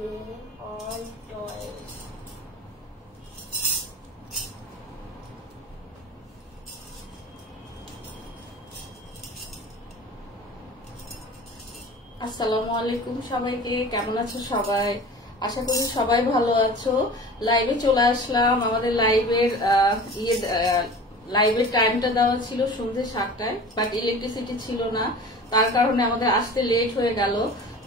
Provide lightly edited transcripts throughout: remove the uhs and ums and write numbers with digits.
all toys. আসসালামু আলাইকুম সবাইকে, কেমন আছো সবাই? আশা করি সবাই ভালো আছো। লাইভে চলে আসলাম। আমাদের লাইভের টাইমটা দেওয়া ছিল সন্ধ্যে 7টায়, বাট ইলেকট্রিসিটি ছিল না, তার কারণে আমাদের আসতে লেট হয়ে গেল।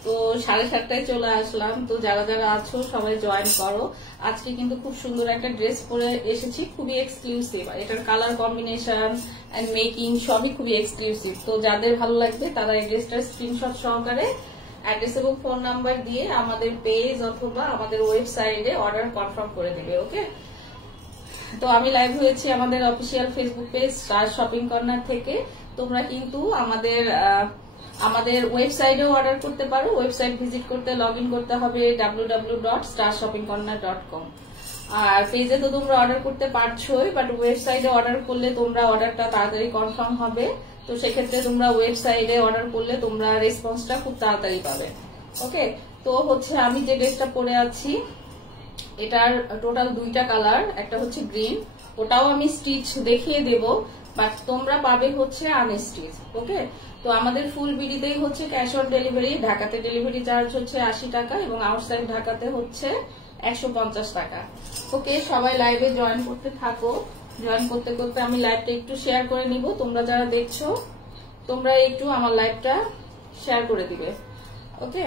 তো 7:30টায় চলে আসলাম। তো যারা যারা আছো সবাই জয়েন করো। আজকে কিন্তু খুব সুন্দর একটা ড্রেস পরে এসেছি, খুবই এক্সক্লুসিভ। এটার কালার কম্বিনেশন এন্ড মেকিং সবই খুবই এক্সক্লুসিভ। তো যাদের ভালো লাগবে তারা এই ড্রেসটার স্ক্রিনশট সহকারে অ্যাড্রেস এবং ফোন নাম্বার দিয়ে আমাদের পেজ অথবা আমাদের ওয়েবসাইটে অর্ডার কনফার্ম করে দেবে। ওকে, তো আমি লাইভ হয়েছি আমাদের official Facebook page star shopping corner থেকে। তোমরা কিন্তু আমাদের ওয়েবসাইটেও অর্ডার করতে পারো। ওয়েবসাইট ভিজিট করতে লগ ইন করতে হবে www.starshoppingcorner.com। আর পেজে তো তোমরা অর্ডার করতে পারছোই, বাট ওয়েবসাইটে অর্ডার করলে তোমরা অর্ডারটা তাড়াতাড়ি কনফার্ম হবে। তো সেক্ষেত্রে তোমরা ওয়েবসাইটে অর্ডার করলে তোমরা রেসপন্সটা খুব তাড়াতাড়ি পাবে। ওকে, তো হচ্ছে আমি যে ড্রেসটা পরে আছি এটার টোটাল 2টা কালার। একটা হচ্ছে গ্রিন, ওটাও আমি স্টিচ দেখিয়ে দেব, বাট তোমরা পাবে হচ্ছে আনস্টিচ। ওকে, তো আমাদের ফুল বিডিতেই হচ্ছে ক্যাশ অন ডেলিভারি। ঢাকাতে ডেলিভারি চার্জ হচ্ছে 80 টাকা এবং আউটসাইড ঢাকাতে হচ্ছে 150 টাকা। ওকে, সবাই লাইভে জয়েন করতে থাকো। জয়েন করতে করতে আমি লাইভটা একটু শেয়ার করে নিব। তোমরা যারা দেখছো তোমরা একটু আমার লাইভটা শেয়ার করে দিবে। ওকে,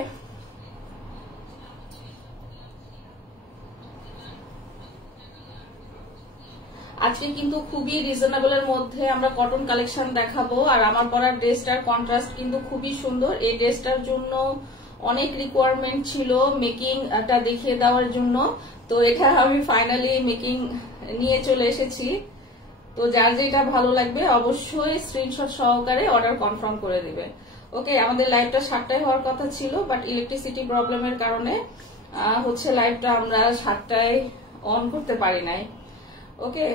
আজকে কিন্তু খুবই রিজনেবল এর মধ্যে আমরা কটন কালেকশন দেখাবো। আর আমার পরার ড্রেসটার কন্ট্রাস্ট কিন্তু খুবই সুন্দর। এই ড্রেসটার জন্য অনেক রিকোয়ারমেন্ট ছিল মেকিংটা দেখিয়ে দেওয়ার জন্য। তো এটা আমি ফাইনালি মেকিং নিয়ে চলে এসেছি। তো যার যেটা ভালো লাগবে অবশ্যই স্ক্রিনশট সহকারে অর্ডার কনফার্ম করে দিবে। ওকে, আমাদের লাইভটা 7টায় হওয়ার কথা ছিল, বাট ইলেকট্রিসিটি প্রবলেমের কারণে হচ্ছে লাইভটা আমরা 7টায় অন করতে পারি নাই। ওকে,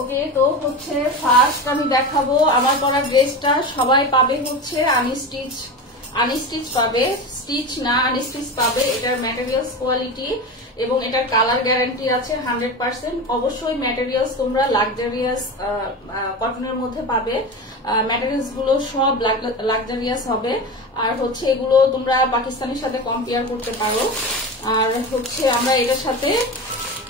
ওকে, তো হচ্ছে ফার্স্ট আমি দেখাবো আমার পরা ড্রেসটা। সবাই পাবে হচ্ছে আনস্টিচ পাবে, স্টিচ না আনস্টিচ পাবে। এটার ম্যাটেরিয়ালস কোয়ালিটি এবং এটার কালার গ্যারান্টি আছে 100%। অবশ্যই ম্যাটেরিয়ালস তোমরা লাক্সারিয়াস কটনের মধ্যে পাবে। ম্যাটেরিয়ালস গুলো সব লাক্সারিয়াস হবে। আর হচ্ছে এগুলো তোমরা পাকিস্তানের সাথে কম্পেয়ার করতে পারো। আর হচ্ছে আমরা এটার সাথে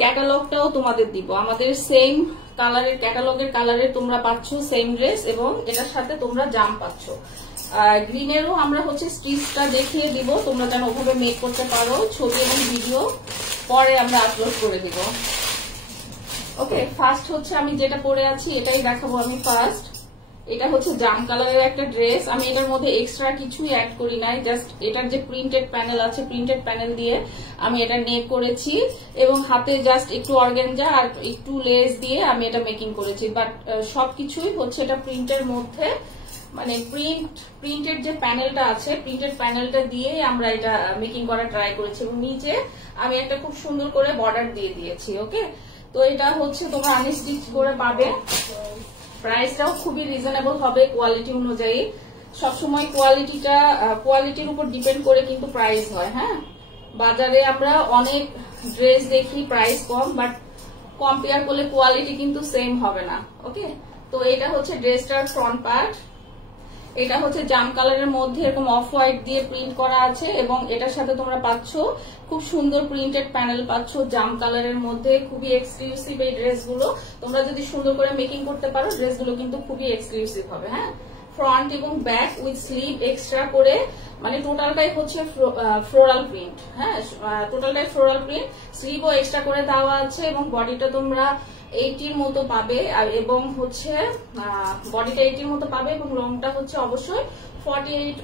ক্যাটালগটাও তোমাদের দিব। আমাদের সেম কালারের ক্যাটালগের কালারে তোমরা পাচ্ছ সেম ড্রেস এবং এটার সাথে তোমরা জাম পাচ্ছ। গ্রিনেরও আমরা হচ্ছে স্টিচটা দেখিয়ে দিব, তোমরা যেন ওভাবে মেক করতে পারো। ছবি এবং ভিডিও পরে আমরা আপলোড করে দিব। ওকে, ফার্স্ট হচ্ছে আমি যেটা পরে আছি এটাই দেখাবো আমি ফার্স্ট। এটা হচ্ছে জাম কালারের একটা ড্রেস। আমি এটার মধ্যে এক্সট্রা কিছুই অ্যাড করি নাই, জাস্ট এটার যে প্রিন্টেড প্যানেল আছে প্রিন্টেড প্যানেল দিয়ে আমি এটা নেক করেছি এবং হাতে জাস্ট একটু অর্গানজা আর একটু লেস দিয়ে আমি এটা মেকিং করেছি। বাট সবকিছুই হচ্ছে এটা প্রিন্টের মধ্যে, মানে প্রিন্টেড যে প্যানেলটা আছে প্রিন্টেড প্যানেলটা দিয়ে আমরা এটা মেকিং করা ট্রাই করেছি এবং নিচে আমি একটা খুব সুন্দর করে বর্ডার দিয়ে দিয়েছি। ওকে, তো এটা হচ্ছে তোমরা আনস্টিচ করে পাবে। প্রাইসটাও খুবই রিজনেবল হবে কোয়ালিটি অনুযায়ী। সবসময় কোয়ালিটির উপর ডিপেন্ড করে কিন্তু প্রাইস হয়। হ্যাঁ, বাজারে আমরা অনেক ড্রেস দেখি প্রাইস কম, বাট কম্পেয়ার করলে কোয়ালিটি কিন্তু সেম হবে না। ওকে, তো এটা হচ্ছে ড্রেসটার ফ্রন্ট পার্ট। এটা হচ্ছে জাম কালারের মধ্যে এরকম অফ হোয়াইট দিয়ে প্রিন্ট করা আছে এবং এটার সাথে তোমরা পাচ্ছ খুব সুন্দর প্রিন্টেড প্যানেল পাচ্ছ জাম কালারের মধ্যে। খুবই এক্সক্লুসিভ এই ড্রেসগুলো। তোমরা যদি সুন্দর করে মেকিং করতে পারো ড্রেসগুলো কিন্তু খুবই এক্সক্লুসিভ হবে। হ্যাঁ, ফ্রন্ট এবং ব্যাক উইথ স্লিভ এক্সট্রা করে, মানে টোটালটাই হচ্ছে ফ্লোরাল প্রিন্ট। হ্যাঁ, টোটালটাই ফ্লোরাল প্রিন্ট, স্লিভও এক্সট্রা করে দেওয়া আছে এবং বডিটা তোমরা 80 মতো পাবে। আর এবং হচ্ছে বডিটা 80 মতো পাবে এবং লংটা হচ্ছে অবশ্যই 48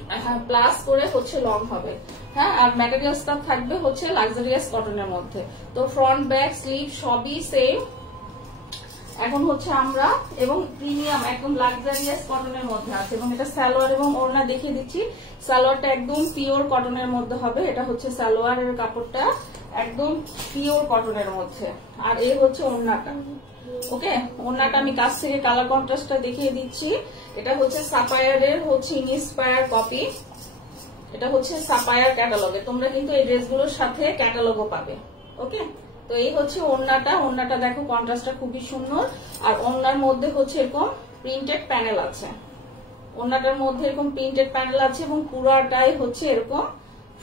প্লাস করে হচ্ছে লং হবে। হ্যাঁ, আর ম্যাটেরিয়ালসটা থাকবে হচ্ছে লাক্সারিয়াস কটনের মধ্যে। তো ফ্রন্ট ব্যাক স্লিভ সবই সেম। এখন হচ্ছে আমরা এবং প্রিমিয়াম একদম লাক্সারিয়াস কটনের মধ্যে আছে এবং এটা সালোয়ার এবং ওড়না দেখিয়ে দিচ্ছি। সালোয়ারটা একদম পিওর কটনের মধ্যে হবে, এটা হচ্ছে সালোয়ারের কাপড়টা একদম পিওর কটনের মধ্যে। আর এই হচ্ছে ওড়নাটা। ওকে, ওড়নাটা আমি কাছ থেকে কালার কন্ট্রাস্টটা দেখিয়ে দিচ্ছি। এটা হচ্ছে সাপায়ারের হচ্ছে ইনস্পায়ার কপি, এটা হচ্ছে সাপায়ার ক্যাটালগে। তোমরা কিন্তু এই ড্রেসগুলোর সাথে ক্যাটালগও পাবে। ওকে, তো এই হচ্ছে ওড়নাটা। ওড়নাটা দেখো কন্ট্রাস্টটা খুবই সুন্দর। আর ওড়নার মধ্যে হচ্ছে এরকম প্রিন্টেড প্যানেল আছে, ওড়নাটার মধ্যে এরকম প্রিন্টেড প্যানেল আছে এবং পুরাটাই হচ্ছে এরকম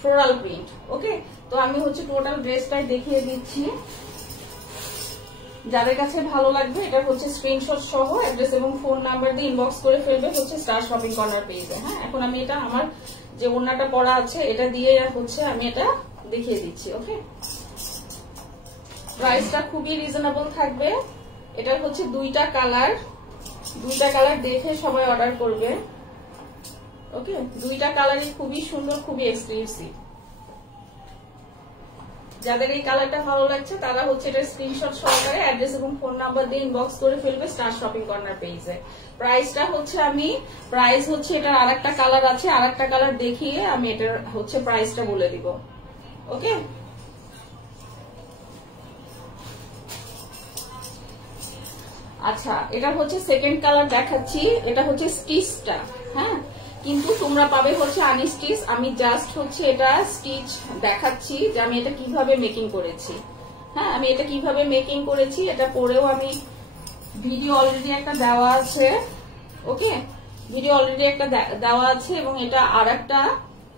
ফ্লোরাল প্রিন্ট। ওকে, তো আমি হচ্ছে টোটাল ড্রেসটাই দেখিয়ে দিচ্ছি। যাদের কাছে ভালো লাগবে এটা হচ্ছে স্ক্রিনশট সহ অ্যাড্রেস এবং ফোন নাম্বার দিয়ে ইনবক্স করে ফেলবে হচ্ছে স্টার শপিং কর্নার পেজে। হ্যাঁ, এখন আমি এটা আমার যে ওড়নাটা পরা আছে এটা দিয়ে হচ্ছে আমি এটা দেখিয়ে দিচ্ছি। ওকে, প্রাইসটা খুবই রিজনেবল থাকবে। এটা হচ্ছে দুইটা কালার দেখে সবাই অর্ডার করবে। ওকে, দুইটা কালারই খুবই সুন্দর, খুবই এক্সক্লুসিভ। যাদের এই কালারটা ভালো লাগছে তারা হচ্ছে এটা স্ক্রিনশট সহকারে অ্যাড্রেস এবং ফোন নাম্বার দিয়ে ইনবক্স করে ফেলবে স্টার শপিং কর্নার পেজে। প্রাইসটা হচ্ছে প্রাইস হচ্ছে এটার আরেকটা কালার আছে, আরেকটা কালার দেখিয়ে আমি এটার হচ্ছে প্রাইসটা বলে দিব। ওকে, আচ্ছা, এটা হচ্ছে সেকেন্ড কালার দেখাচ্ছি। এটা হচ্ছে স্টিচটা। হ্যাঁ, কিন্তু তোমরা পাবে হচ্ছে আনস্টিচ। আমি জাস্ট হচ্ছে এটা স্টিচ দেখাচ্ছি যে আমি এটা কিভাবে মেকিং করেছি। হ্যাঁ, আমি এটা কিভাবে মেকিং করেছি এটা পরেও আমি ভিডিও অলরেডি একটা দেওয়া আছে। ওকে, ভিডিও অলরেডি একটা দেওয়া আছে এবং এটা আরেকটা।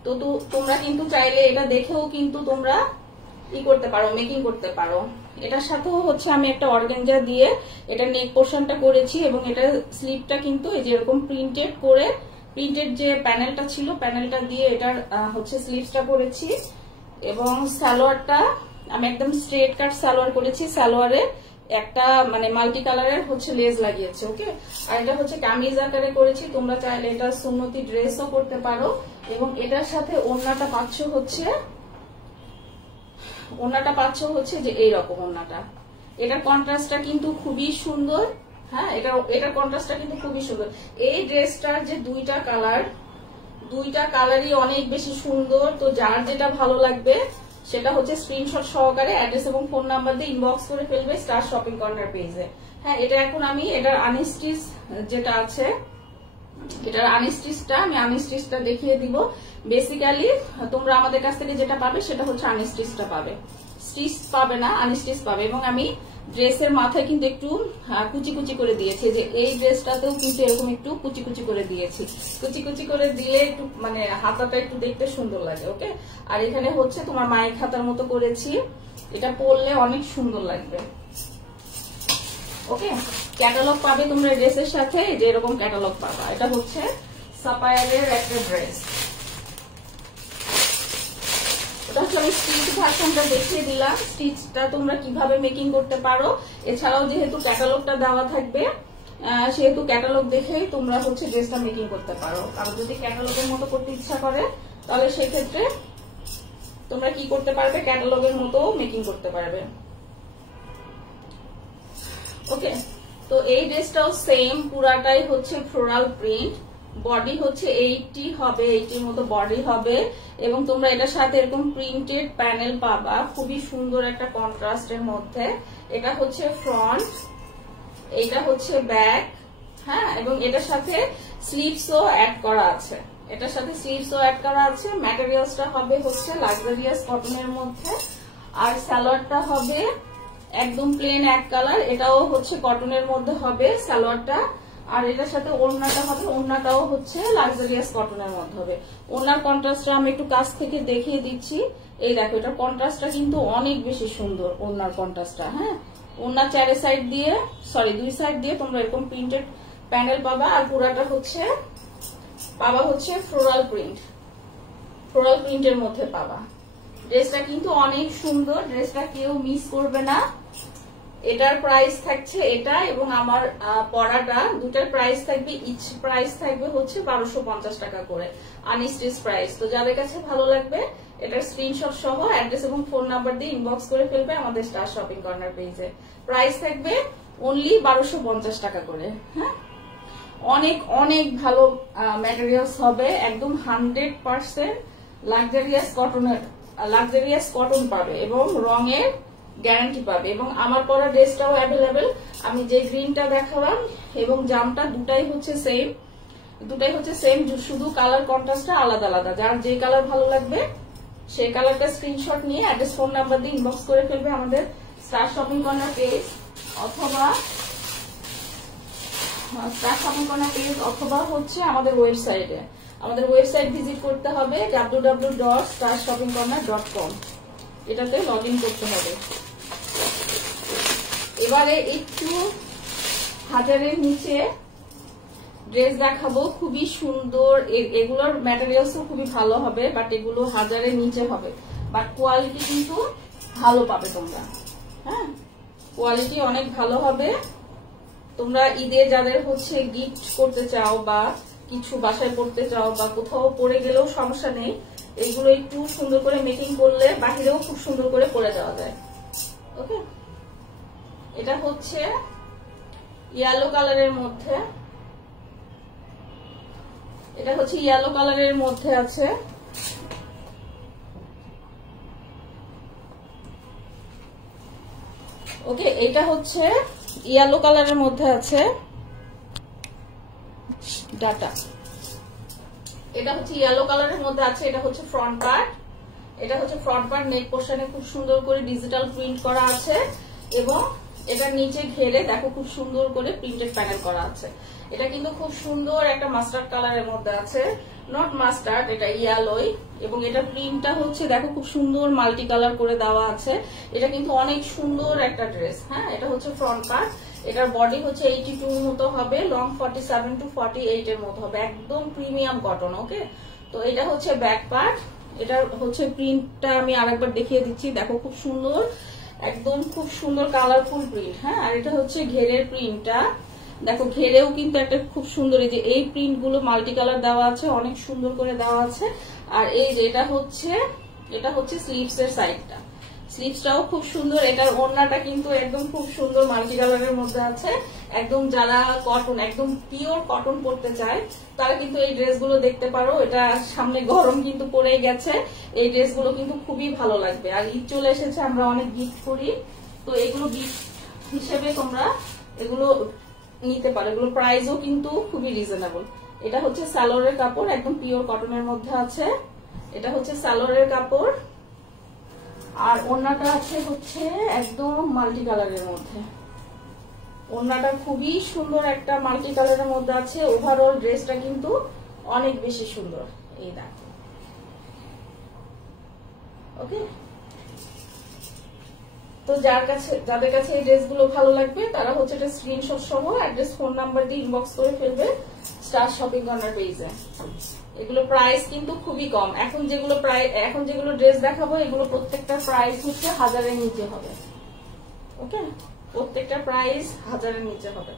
তো তোমরা কিন্তু চাইলে এটা দেখেও কিন্তু তোমরা করতে পারো, মেকিং করতে পারো। এটার সাথেও হচ্ছে আমি একটা অর্গানজা দিয়ে এটা নেক পোর্শনটা করেছি এবং এটা স্লিপটা কিন্তু এই যে এরকম প্রিন্টেড যে প্যানেলটা ছিল প্যানেলটা দিয়ে এটার হচ্ছে স্লিভসটা করেছি এবং সালোয়ারটা আমি একদম স্ট্রেট কাট সালোয়ার করেছি। সালোয়ারে একটা মানে মাল্টি কালারের হচ্ছে লেস লাগিয়েছে। ওকে, আর এটা হচ্ছে কামিজ আকারে করেছি। তোমরা চাইলে এটা সুন্নতি ড্রেসও করতে পারো এবং এটার সাথে ওড়নাটা পাচ্ছ হচ্ছে যে এইরকম ওড়নাটা। এটার কন্ট্রাস্টটা কিন্তু খুবই সুন্দর। হ্যাঁ, এটার কন্ট্রাস্টটা কিন্তু খুবই সুন্দর। এই ড্রেসটার যে দুইটা কালারই অনেক বেশি সুন্দর। তো যার যেটা ভালো লাগবে সেটা হচ্ছে স্ক্রিনশট সহকারে অ্যাড্রেস এবং ফোন নাম্বার দিয়ে ইনবক্স করে ফেলবে স্টার শপিং কর্নার পেজে। হ্যাঁ, এটা এখন আমি এটার আনস্টিচ যেটা আছে এটার আনস্টিচটা দেখিয়ে দিব। বেসিক্যালি তোমরা আমাদের কাছ থেকে যেটা পাবে সেটা হচ্ছে আনস্টিচটা পাবে, স্টিচ পাবে না, আনস্টিচ পাবে। এবং আমি ড্রেসের মাথায় কিন্তু একটু কুচি কুচি করে দিয়েছি, যে এই ড্রেসটাতেও কিন্তু এরকম একটু কুচি কুচি করে দিয়েছি। কুচি কুচি করে দিলে একটু মানে হাতাটা একটু দেখতে সুন্দর লাগে। ওকে, আর এখানে হচ্ছে তোমার মায়ের খাতার মতো করেছি, এটা পরলে অনেক সুন্দর লাগবে। ওকে, ক্যাটালগ পাবে তোমরা ড্রেসের সাথে, যে এরকম ক্যাটালগ পাবা। এটা হচ্ছে সাপায়ারের একটা ড্রেস। এটা হচ্ছে আমি স্টিচ ভার্সনটা দেখিয়ে দিলাম, স্টিচটা তোমরা কিভাবে মেকিং করতে পারো। এছাড়াও যেহেতু ক্যাটালগটা দেওয়া থাকবে সেহেতু ক্যাটালগ দেখেই তোমরা হচ্ছে ড্রেসটা মেকিং করতে পারো। আর যদি ক্যাটালগের মতো করতে ইচ্ছা করে তাহলে সেক্ষেত্রে তোমরা কি করতে পারবে, ক্যাটালগের মতো মেকিং করতে পারবে। ওকে, তো এই ড্রেসটাও সেম, পুরাটাই হচ্ছে ফ্লোরাল প্রিন্ট। বডি হচ্ছে 80 হবে, 80 মতো বডি হবে এবং তোমরা এটার সাথে এরকম প্রিন্টেড প্যানেল পাবা, খুবই সুন্দর একটা কন্ট্রাস্টের মধ্যে। এটা হচ্ছে ফ্রন্ট, এটা হচ্ছে ব্যাক। হ্যাঁ, এবং এটার সাথে স্লিভসও অ্যাড করা আছে, ম্যাটেরিয়ালসটা হবে হচ্ছে লাক্সারিয়াস কটনের মধ্যে। আর সালোয়ারটা হবে একদম প্লেন এক কালার, এটাও হচ্ছে কটনের মধ্যে হবে সালোয়ারটা। আর এটার সাথে ওড়নাটাও হচ্ছে লাক্সারিয়াস কটনের মধ্যে হবে। ওড়নার কন্ট্রাস্টটা আমি একটু কাছ থেকে দেখিয়ে দিচ্ছি। এই দেখো, এটার কন্ট্রাস্টটা কিন্তু অনেক বেশি সুন্দর, ওড়নার কন্ট্রাস্টটা। হ্যাঁ, ওড়নার দুই সাইড দিয়ে তোমরা এরকম প্রিন্টেড প্যানেল পাবা। আর পুরাটা পাবা হচ্ছে ফ্লোরাল প্রিন্টের মধ্যে পাবা। ড্রেসটা কিন্তু অনেক সুন্দর, ড্রেসটা কেউ মিস করবে না। এটার প্রাইস থাকছে এটা এবং আমার পরাটা, দুটার প্রাইস থাকবে, ইচ প্রাইস থাকবে হচ্ছে 1250 টাকা করে আনস্টিচ প্রাইস। তো যাদের কাছে ভালো লাগবে এটার স্ক্রিনশট সহ অ্যাড্রেস এবং ফোন নাম্বার দিয়ে ইনবক্স করে ফেলবে আমাদের স্টার শপিং কর্নার পেজে। প্রাইস থাকবে অনলি 1250 টাকা করে। হ্যাঁ, অনেক অনেক ভালো ম্যাটেরিয়ালস হবে, একদম 100% লাক্সারিয়াস কটন পাবে এবং রঙের গ্যারান্টি পাবে। এবং আমার পরা ড্রেসটাও অ্যাভেলেবেল। আমি যে গ্রিনটা দেখালাম এবং জামটা দুটাই হচ্ছে সেম, শুধু কালার কন্ট্রাস্টটা আলাদা আলাদা। যার যে কালার ভালো লাগবে সেই কালারটা স্ক্রিনশট নিয়ে অ্যাড্রেস ফোন নাম্বার দিয়ে ইনবক্স করে ফেলবে আমাদের স্টার শপিং কর্নার পেজ অথবা হচ্ছে আমাদের ওয়েবসাইটে। আমাদের ওয়েবসাইট ভিজিট করতে হবে www.starshoppingcorner.com, এটাতে লগ ইন করতে হবে। এবারে একটু হাজারের নিচে ড্রেস দেখাবো, খুবই সুন্দর। এগুলোর ম্যাটেরিয়ালস খুবই ভালো হবে, বাট এগুলো হাজারের নিচে হবে, বাট কোয়ালিটি কিন্তু ভালো পাবে তোমরা। হ্যাঁ, কোয়ালিটি অনেক ভালো হবে। তোমরা ঈদে যাদের হচ্ছে গিফট করতে চাও বা কিছু বাসায় পড়তে চাও বা কোথাও পরে গেলেও সমস্যা নেই, এগুলো একটু সুন্দর করে মেকিং করলে বাহিরেও খুব সুন্দর করে পরে যাওয়া যায়। ওকে, এটা হচ্ছে ইয়েলো কালারের মধ্যে, আছে। ওকে, এটা হচ্ছে ইয়েলো কালারের মধ্যে আছে ডাটা। এটা হচ্ছে ইয়েলো কালারের মধ্যে আছে। এটা হচ্ছে ফ্রন্ট পার্ট, নেক পোর্শনে খুব সুন্দর করে ডিজিটাল প্রিন্ট করা আছে এবং এটার নিচে ঘেরে দেখো খুব সুন্দর করে প্রিন্টেড প্যানেল করা আছে। এটা কিন্তু খুব সুন্দর একটা মাস্টার্ড কালারের মধ্যে আছে, নট মাস্টার্ড, এটা ইয়েলোই। এবং এটা প্রিন্টটা হচ্ছে দেখো খুব সুন্দর মাল্টি কালার করে দেওয়া আছে। এটা কিন্তু অনেক সুন্দর একটা ড্রেস। হ্যাঁ, এটা হচ্ছে ফ্রন্ট পার্ট। এটার বডি হচ্ছে 82 মতো হবে, লং 47 to 48 এর মতো হবে, একদম প্রিমিয়াম কটন। ওকে, তো এটা হচ্ছে ব্যাক পার্ট। এটা হচ্ছে প্রিন্টটা আমি আরেকবার দেখিয়ে দিচ্ছি, দেখো খুব সুন্দর, একদম খুব সুন্দর কালারফুল প্রিন্ট। হ্যাঁ, আর এটা হচ্ছে ঘেরের প্রিন্টটা, দেখো ঘেরেও কিন্তু একটা খুব সুন্দর, এই যে এই প্রিন্ট গুলো মাল্টি কালার দেওয়া আছে, অনেক সুন্দর করে দেওয়া আছে। আর এই যে এটা হচ্ছে স্লিভস এর সাইডটা, স্লিভসটাও খুব সুন্দর। এটার ওড়নাটা কিন্তু একদম খুব সুন্দর মাল্টি কালারের মধ্যে আছে। একদম যারা কটন, একদম পিওর কটন পরতে চায় তারা কিন্তু এই ড্রেসগুলো দেখতে পারো। এটা সামনে গরম কিন্তু পড়ে গেছে, এই ড্রেসগুলো কিন্তু খুবই ভালো লাগবে। আর ঈদ চলে এসেছে, আমরা অনেক গিফট করি, তো এগুলো গিফট হিসেবে তোমরা এগুলো নিতে পারো। এগুলো প্রাইসও কিন্তু খুবই রিজনেবল। এটা হচ্ছে সালোয়ারের কাপড়, একদম পিওর কটনের মধ্যে আছে। এটা হচ্ছে সালোয়ারের কাপড় আর ওড়নাটা আছে হচ্ছে একদম মাল্টি কালারের মধ্যে। ওড়নাটা খুবই সুন্দর একটা মাল্টি কালারের মধ্যে আছে। ওভারঅল ড্রেসটা কিন্তু অনেক বেশি সুন্দর। এই দেখো, ওকে। তো যাদের কাছে এই ড্রেসগুলো ভালো লাগবে তারা হচ্ছে এটা স্ক্রিনশট সহ অ্যাড্রেস ফোন নাম্বার দিয়ে ইনবক্স করে ফেলবে স্টার শপিং কর্নার পেজে। এগুলো প্রাইস কিন্তু খুবই কম। এখন যেগুলো ড্রেস দেখাবো এগুলো প্রত্যেকটা প্রাইস হচ্ছে 1000-এর নিচে হবে। ওকে, প্রত্যেকটা প্রাইস 1000-এর নিচে হবে।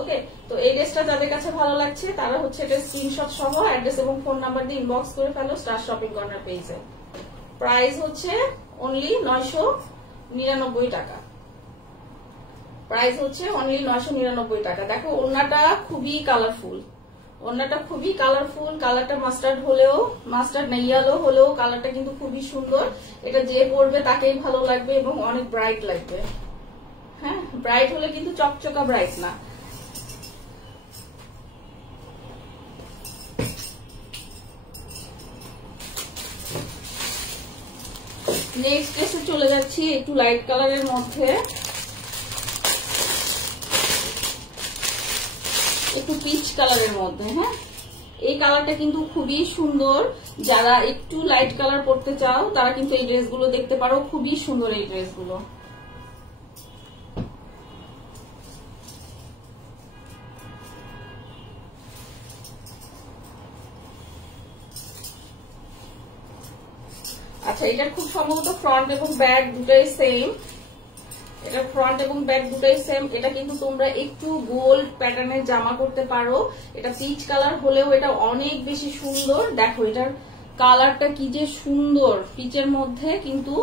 ওকে, তো এই ড্রেসটা যাদের কাছে ভালো লাগছে তারা হচ্ছে এটা স্ক্রিনশট সহ অ্যাড্রেস এবং ফোন নাম্বার দিয়ে ইনবক্স করে ফেলো স্টার শপিং কর্নার পেজে। প্রাইস হচ্ছে অনলি 999 টাকা। প্রাইস হচ্ছে অনলি 999 টাকা। দেখো ওড়নাটা খুবই কালারফুল, কালারটা মাস্টার্ড না ইয়েলো হলেও কালারটা কিন্তু খুবই সুন্দর। এটা যে পরবে তাকেই ভালো লাগবে এবং অনেক ব্রাইট লাগবে। হ্যাঁ, ব্রাইট হলে কিন্তু চকচকা ব্রাইট না। নেক্সট ড্রেসে চলে যাচ্ছি, একটু লাইট কালারের মধ্যে, একটু পিচ কালারের মধ্যে। হ্যাঁ, এই কালারটা কিন্তু খুবই সুন্দর। যারা একটু লাইট কালার পরতে চাও তারা কিন্তু এই ড্রেসগুলো দেখতে পারো, খুবই সুন্দর এই ড্রেসগুলো। আচ্ছা, এটার খুব সম্ভবত ফ্রন্ট এবং ব্যাক দুটাই সেম। এটা কিন্তু তোমরা একটু গোল্ড প্যাটার্নের জামা করতে পারো। এটা পিচ কালার হলেও এটা অনেক বেশি সুন্দর। দেখো এটার কালারটা কি যে সুন্দর, পিচের মধ্যে কিন্তু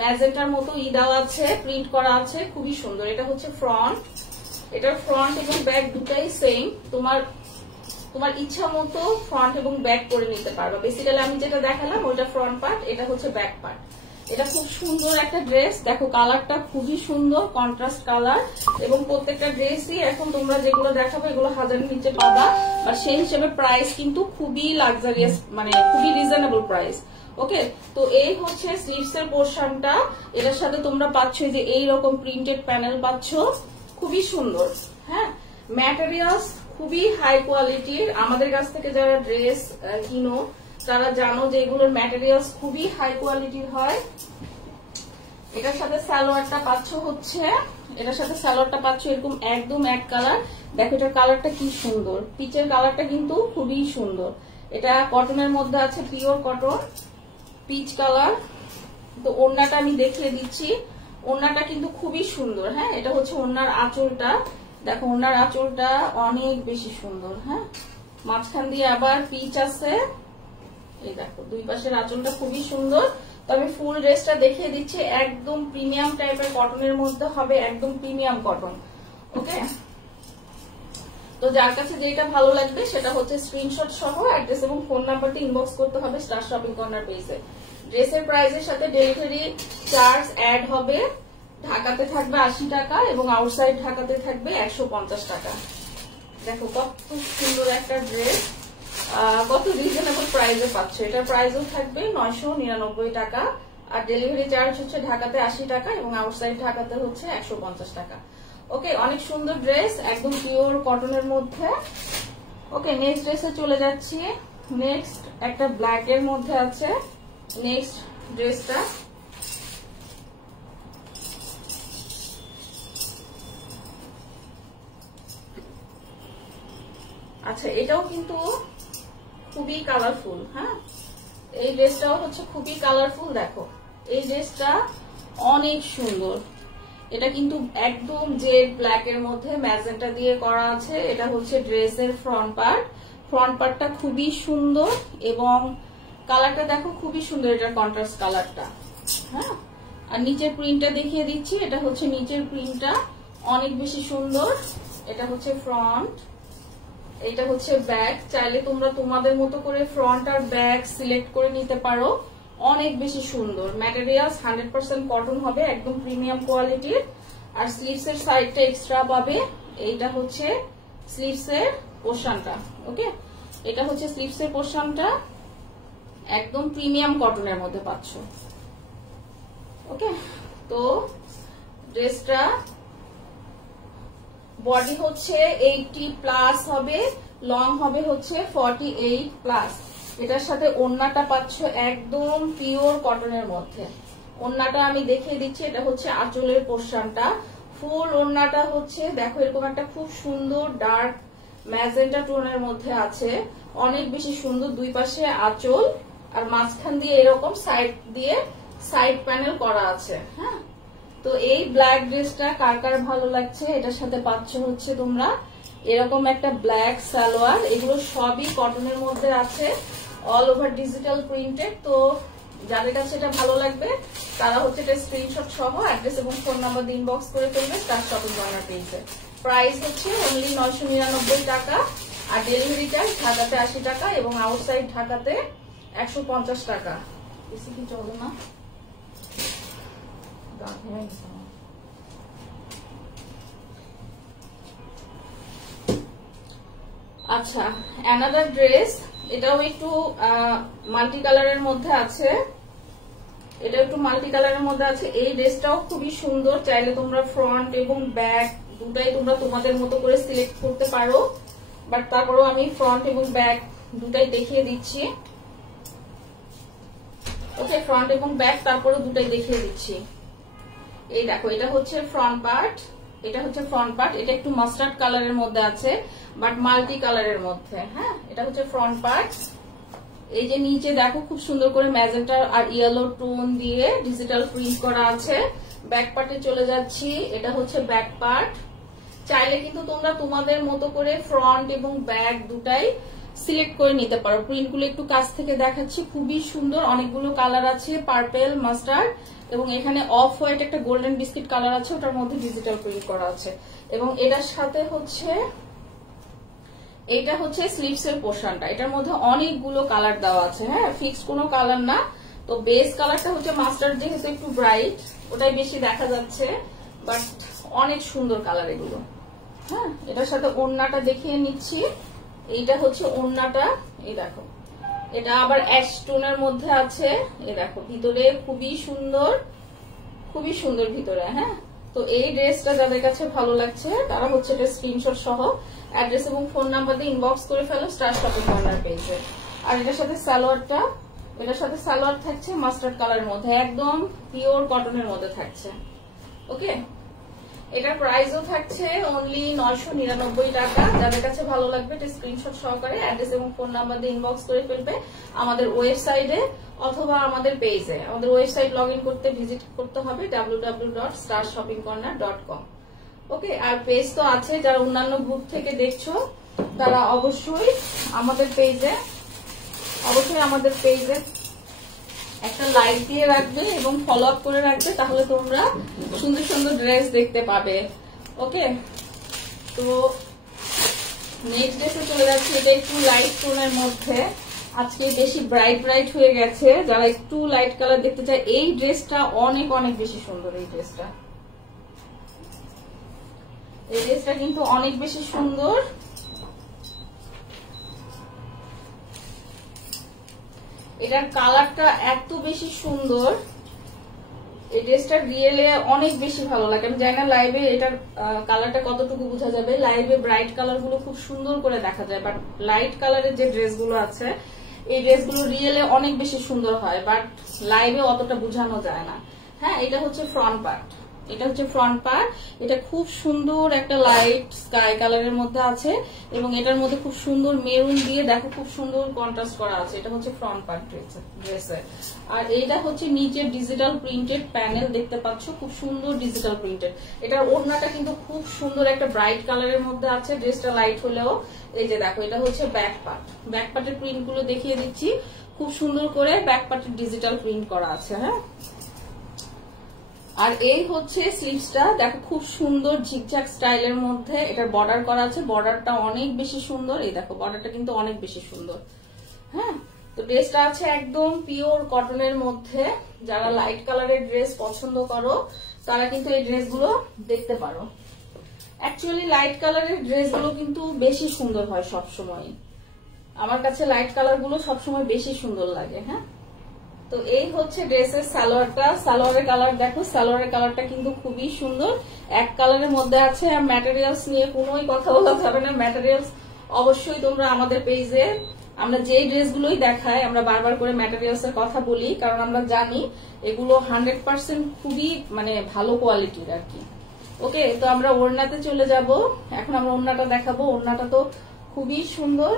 ম্যাজেন্টার মতো দেওয়া আছে, প্রিন্ট করা আছে, খুবই সুন্দর। এটা হচ্ছে ফ্রন্ট এটার ফ্রন্ট এবং ব্যাক দুটাই সেম, তোমার ইচ্ছা মতো ফ্রন্ট এবং ব্যাক করে নিতে পারবে। বেসিক্যালি আমি যেটা দেখালাম ওইটা ফ্রন্ট পার্ট, এটা হচ্ছে ব্যাক পার্ট। এটা খুব সুন্দর একটা ড্রেস, দেখো কালারটা খুবই সুন্দর, কন্ট্রাস্ট কালার, এবং প্রত্যেকটা ড্রেসই এখন তোমরা যেগুলো দেখাবো এগুলো 1000 এর নিচে পাবা, বা সেই হিসেবে প্রাইস কিন্তু খুবই লাক্সারিয়াস, মানে খুবই রিজনেবল প্রাইস। ওকে, তো এই হচ্ছে স্লিভস এর পোর্শনটা। এটার সাথে তোমরা পাচ্ছ যে এইরকম প্রিন্টেড প্যানেল পাচ্ছ, খুবই সুন্দর। হ্যাঁ, ম্যাটেরিয়ালস খুবই হাই কোয়ালিটির। আমাদের কাছ থেকে যারা ড্রেস কিনো তারা জানো যে এগুলোর ম্যাটেরিয়ালস খুবই হাই কোয়ালিটির হয়। এটার সাথে সালোয়ারটা পাচ্ছ হচ্ছে, এটার সাথে সালোয়ারটা পাচ্ছ এরকম একদম এক কালার। দেখো এটার কালারটা কি সুন্দর, পিচের কালারটা কিন্তু খুবই সুন্দর। এটা কটনের মধ্যে আছে, পিওর কটন, পিচ কালার। তো ওড়নাটা আমি দেখিয়ে দিচ্ছি, ওড়নাটা কিন্তু খুবই সুন্দর। হ্যাঁ, এটা হচ্ছে ওড়নার আঁচলটা, দেখো ওড়নার আঁচলটা অনেক বেশি সুন্দর। হ্যাঁ, মাঝখান দিয়ে আবার পিচ আছে, এই দেখো দুই পাশের আঁচলটা খুবই সুন্দর। তো আমি ফুল ড্রেসটা দেখিয়ে দিচ্ছি, একদম প্রিমিয়াম টাইপের কটনের মধ্যে হবে, একদম প্রিমিয়াম কটন। ওকে, তো যার কাছে যেটা ভালো লাগবে সেটা হচ্ছে স্ক্রিনশট সহ অ্যাড্রেস এবং ফোন নাম্বারটি ইনবক্স করতে হবে স্টার শপিং কর্নার পেজে। ড্রেসের প্রাইসের সাথে ডেলিভারি চার্জ অ্যাড হবে। ঢাকাতে থাকবে 80 টাকা এবং আউটসাইড ঢাকাতে থাকবে 150 টাকা। দেখো কত সুন্দর একটা ড্রেস, কত রিজনেবল প্রাইসে পাচ্ছ। এটার প্রাইসও থাকবে 999 টাকা, আর ডেলিভারি চার্জ হচ্ছে ঢাকাতে 80 টাকা এবং আউটসাইড ঢাকাতে হচ্ছে 150 টাকা। ওকে, অনেক সুন্দর ড্রেস, একদম পিওর কটনের মধ্যে। ওকে, নেক্সট ড্রেসে চলে যাচ্ছি। নেক্সট একটা ব্ল্যাক এর মধ্যে আছে নেক্সট ড্রেসটা। আচ্ছা, এটাও কিন্তু খুবই কালারফুল। হ্যাঁ, এই ড্রেসটাও হচ্ছে খুবই কালারফুল। দেখো এই ড্রেসটা অনেক সুন্দর, এটা কিন্তু একদম জেড ব্ল্যাক এর মধ্যে ম্যাজেন্টা দিয়ে করা আছে। এটা হচ্ছে ড্রেসের ফ্রন্ট পার্ট, ফ্রন্ট পার্টটা খুবই সুন্দর এবং কালারটা দেখো খুবই সুন্দর, এটার কন্ট্রাস্ট কালারটা। হ্যাঁ, আর নিচের প্রিন্টটা দেখিয়ে দিচ্ছি, এটা হচ্ছে নিচের প্রিন্টটা অনেক বেশি সুন্দর। এটা হচ্ছে ফ্রন্ট, এটা হচ্ছে ব্যাক। চাইলে তোমরা তোমাদের মতো করে ফ্রন্ট আর ব্যাক সিলেক্ট করে নিতে পারো, অনেক বেশি সুন্দর। ম্যাটেরিয়ালস 100% কটন হবে, একদম প্রিমিয়াম কোয়ালিটির। আর স্লিভস এর সাইডটা এক্সট্রা পাবে। এইটা হচ্ছে স্লিভস এর পোর্শনটা। ওকে, এটা হচ্ছে স্লিভস এর পোর্শনটা, একদম প্রিমিয়াম কটনের মধ্যে পাচ্ছ। ওকে, তো ড্রেসটা বডি হচ্ছে 80 প্লাস হবে, লং হবে হচ্ছে 48 প্লাস। এটার সাথে ওড়নাটা পাচ্ছ একদম পিওর কটনের মধ্যে। ওড়নাটা আমি দেখিয়ে দিচ্ছি, এটা হচ্ছে আঁচলের পোর্শনটা। ফুল ওড়নাটা হচ্ছে দেখো এরকম একটা খুব সুন্দর ডার্ক ম্যাজেন্টা টোনের মধ্যে আছে, অনেক বেশি সুন্দর। দুই পাশে আঁচল আর মাঝখান দিয়ে এরকম সাইড দিয়ে সাইড প্যানেল করা আছে। হ্যাঁ, তো এই ব্ল্যাক ড্রেসটা কার কার ভালো লাগছে, এটার সাথে পাচ্ছ হচ্ছে তোমরা এরকম একটা ব্ল্যাক সালোয়ার। এগুলো সবই কটনের মধ্যে আছে, অল ওভার ডিজিটাল প্রিন্টেড। তো যাদের কাছে এটা ভালো লাগবে তারা হচ্ছে এটা স্ক্রিনশট সহ অ্যাড্রেস এবং ফোন নাম্বার দিয়ে ইনবক্স করে ফেলবে স্টার শপিং কর্নার পেজে। প্রাইস হচ্ছে অনলি 999 টাকা, আর ডেলিভারি চার্জ ঢাকাতে 80 টাকা এবং আউটসাইড ঢাকাতে 150 টাকা। বেশি কি চলবে না? আচ্ছা, অ্যানাদার ড্রেস, এটাও একটু মাল্টি কালারের মধ্যে আছে। এটা একটু মাল্টি কালারের মধ্যে আছে। এই ড্রেসটাও খুবই সুন্দর, চাইলে তোমরা ফ্রন্ট এবং ব্যাক দুটাই তোমরা তোমাদের মতো করে সিলেক্ট করতে পারো, বাট তারপরেও আমি ফ্রন্ট এবং ব্যাক দুটাই দেখিয়ে দিচ্ছি। ওকে, ফ্রন্ট এবং ব্যাক তারপরে দুটাই দেখিয়ে দিচ্ছি। এই দেখো এটা হচ্ছে ফ্রন্ট পার্ট, এটা হচ্ছে ফ্রন্ট পার্ট। এটা একটু মাস্টার্ড কালারের মধ্যে আছে বাট মাল্টি কালারের মধ্যে। হ্যাঁ, এটা হচ্ছে ফ্রন্ট পার্ট। এই যে নিচে দেখো খুব সুন্দর করে ম্যাজেন্টা আর ইয়েলো টোন দিয়ে ডিজিটাল প্রিন্ট করা আছে। ব্যাক পার্টে চলে যাচ্ছি, এটা হচ্ছে ব্যাক পার্ট। চাইলে কিন্তু তোমরা তোমাদের মতো করে ফ্রন্ট এবং ব্যাক দুটাই সিলেক্ট করে নিতে পারো। প্রিন্টগুলো একটু কাছ থেকে দেখাচ্ছি, খুবই সুন্দর, অনেকগুলো কালার আছে, পার্পেল, মাস্টার্ড এবং এখানে অফ হোয়াইট একটা গোল্ডেন বিস্কিট কালার আছে, ওটার মধ্যে ডিজিটাল প্রিন্ট করা আছে। এবং এটার সাথে হচ্ছে এটা হচ্ছে স্লিভস এর পোর্শনটা, এটার মধ্যে অনেকগুলো কালার দেওয়া আছে। হ্যাঁ, ফিক্সড কোনো কালার না। তো বেস কালারটা হচ্ছে মাস্টার্ড, যেহেতু একটু ব্রাইট ওটাই বেশি দেখা যাচ্ছে, বাট অনেক সুন্দর কালার এগুলো। হ্যাঁ, এটার সাথে ওড়নাটা দেখিয়ে নিচ্ছি। এইটা হচ্ছে ওড়নাটা, এই দেখো, এটা আবার অ্যাশ টোনের মধ্যে আছে। এই দেখো ভিতরে খুবই সুন্দর, খুবই সুন্দর ভিতরে। হ্যাঁ, তো এই ড্রেসটা যাদের কাছে ভালো লাগছে তারা হচ্ছে এটা স্ক্রিনশট সহ অ্যাড্রেস এবং ফোন নাম্বার দিয়ে ইনবক্স করে ফেলো স্টার শপিং কর্নার পেজে। আর এটার সাথে সালোয়ারটা, এটার সাথে সালোয়ার থাকছে মাস্টার্ড কালারের মধ্যে, একদম পিওর কটনের মধ্যে থাকছে। ওকে, এটার প্রাইসও থাকছে অনলি 999 টাকা। যাদের কাছে ভালো লাগবে এটা স্ক্রিনশট সহকারে অ্যাড্রেস এবং ফোন নাম্বার দিয়ে ইনবক্স করে ফেলবে আমাদের ওয়েবসাইটে অথবা আমাদের পেজে। আমাদের ওয়েবসাইট লগ ইন করতে ভিজিট করতে হবে www.starshoppingcorner.com। ওকে, আর পেজ তো আছে, যারা অন্যান্য গ্রুপ থেকে দেখছো তারা অবশ্যই আমাদের পেজে একটা লাইক দিয়ে রাখবে এবং ফলো আপ করে রাখবে, তাহলে তোমরা সুন্দর সুন্দর ড্রেস দেখতে পাবে। ওকে, তো নেক্সট ড্রেসে চলে যাচ্ছে। এটা একটু লাইট টোনের মধ্যে, আজকে বেশি ব্রাইট হয়ে গেছে। যারা একটু লাইট কালার দেখতে চায়, এই ড্রেসটা অনেক অনেক বেশি সুন্দর। এই ড্রেসটা কিন্তু অনেক বেশি সুন্দর। এটার কালারটা এত বেশি সুন্দর, এই ড্রেসটা রিয়েলে অনেক বেশি ভালো লাগে। আমি জানি না লাইভে এটার কালারটা কতটুকু বোঝা যাবে। লাইভে ব্রাইট কালার গুলো খুব সুন্দর করে দেখা যায়, বাট লাইট কালারের যে ড্রেসগুলো আছে এই ড্রেসগুলো রিয়েলে অনেক বেশি সুন্দর হয়, বাট লাইভে অতটা বোঝানো যায় না। হ্যাঁ, এটা হচ্ছে ফ্রন্ট পার্ট, এটা খুব সুন্দর একটা লাইট স্কাই কালারের মধ্যে আছে এবং এটার মধ্যে খুব সুন্দর মেরুন দিয়ে দেখো খুব সুন্দর কন্ট্রাস্ট করা আছে। এটা হচ্ছে ফ্রন্ট পার্ট ড্রেসের। আর এইটা হচ্ছে নিচের ডিজিটাল প্রিন্টেড প্যানেল দেখতে পাচ্ছ, খুব সুন্দর ডিজিটাল প্রিন্টেড। এটার ওড়নাটা কিন্তু খুব সুন্দর একটা ব্রাইট কালারের মধ্যে আছে, ড্রেসটা লাইট হলেও। এই যে দেখো, এটা হচ্ছে ব্যাক পার্টের প্রিন্ট গুলো দেখিয়ে দিচ্ছি, খুব সুন্দর করে ব্যাক পার্টের ডিজিটাল প্রিন্ট করা আছে। হ্যাঁ, আর এই হচ্ছে স্লিভসটা, দেখো খুব সুন্দর ঝিকঝাক স্টাইলের মধ্যে এটার বর্ডার করা আছে। বর্ডারটা অনেক বেশি সুন্দর, এই দেখো বর্ডারটা কিন্তু অনেক বেশি সুন্দর। হ্যাঁ, তো ড্রেসটা আছে একদম পিওর কটনের মধ্যে। যারা লাইট কালারের ড্রেস পছন্দ করো তারা কিন্তু এই ড্রেসগুলো দেখতে পারো। অ্যাকচুয়ালি লাইট কালারের ড্রেসগুলো কিন্তু বেশি সুন্দর হয় সবসময়, আমার কাছে লাইট কালার গুলো সবসময় বেশি সুন্দর লাগে। হ্যাঁ, তো এই হচ্ছে ড্রেসের সালোয়ারটা। সালোয়ারের কালার দেখো, সালোয়ারের কালারটা কিন্তু খুবই সুন্দর, এক কালারের মধ্যে আছে। আর ম্যাটেরিয়ালস নিয়ে কোনোই কথা বলা যাবে না, ম্যাটেরিয়ালস অবশ্যই তোমরা আমাদের পেজে, আমরা যেই ড্রেসগুলোই দেখাই আমরা বারবার করে ম্যাটেরিয়ালস এর কথা বলি, কারণ আমরা জানি এগুলো 100% খুবই মানে ভালো কোয়ালিটির আর কি। ওকে, তো আমরা ওড়নাতে চলে যাব। এখন আমরা ওড়নাটা দেখাবো। ওড়নাটা তো খুবই সুন্দর,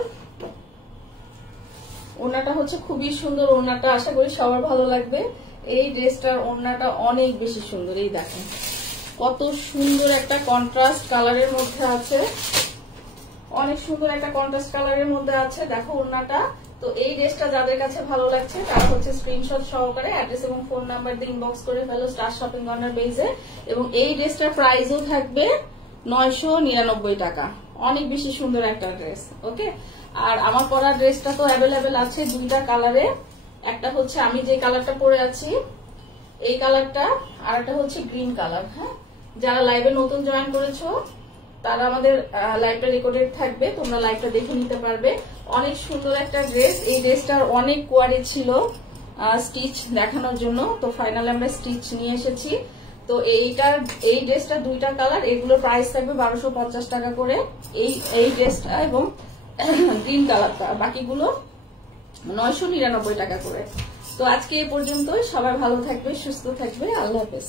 ওড়নাটা হচ্ছে খুবই সুন্দর। ওড়নাটা আশা করি সবার ভালো লাগবে। এই ড্রেসটার ওড়নাটা অনেক বেশি সুন্দর, এই দেখেন কত সুন্দর একটা কন্ট্রাস্ট কালারের মধ্যে আছে, অনেক সুন্দর একটা কন্ট্রাস্ট কালারের মধ্যে আছে। দেখো ওড়নাটা। তো এই ড্রেসটা যাদের কাছে ভালো লাগছে তারা হচ্ছে স্ক্রিনশট সহকারে অ্যাড্রেস এবং ফোন নাম্বার দিয়ে ইনবক্স করে ফেলো স্টার শপিং কর্নার পেজে। এবং এই ড্রেসটার প্রাইসও থাকবে 999 টাকা। অনেক বেশি সুন্দর একটা ড্রেস। ওকে, আর আমার পরা ড্রেসটা তো অ্যাভেলেবেল আছে দুইটা কালারে, একটা হচ্ছে আমি যে কালারটা পরে আছি এই কালারটা, আর একটা হচ্ছে গ্রিন কালার। হ্যাঁ, যারা লাইভে নতুন জয়েন করেছো তারা আমাদের লাইভটা রেকর্ডেড থাকবে, তোমরা লাইভটা দেখে নিতে পারবে। অনেক সুন্দর একটা ড্রেস। এই ড্রেসটার অনেক কোয়ারি ছিল স্টিচ দেখানোর জন্য, তো ফাইনালি আমরা স্টিচ নিয়ে এসেছি। তো এই ড্রেসটা দুইটা কালার, এগুলোর প্রাইস থাকবে 1250 টাকা করে এই ড্রেসটা এবং গ্রিন কালারটা, বাকিগুলো 999 টাকা করে। তো আজকে এই পর্যন্তই, সবাই ভালো থাকবে, সুস্থ থাকবে, আল্লাহ হাফেজ।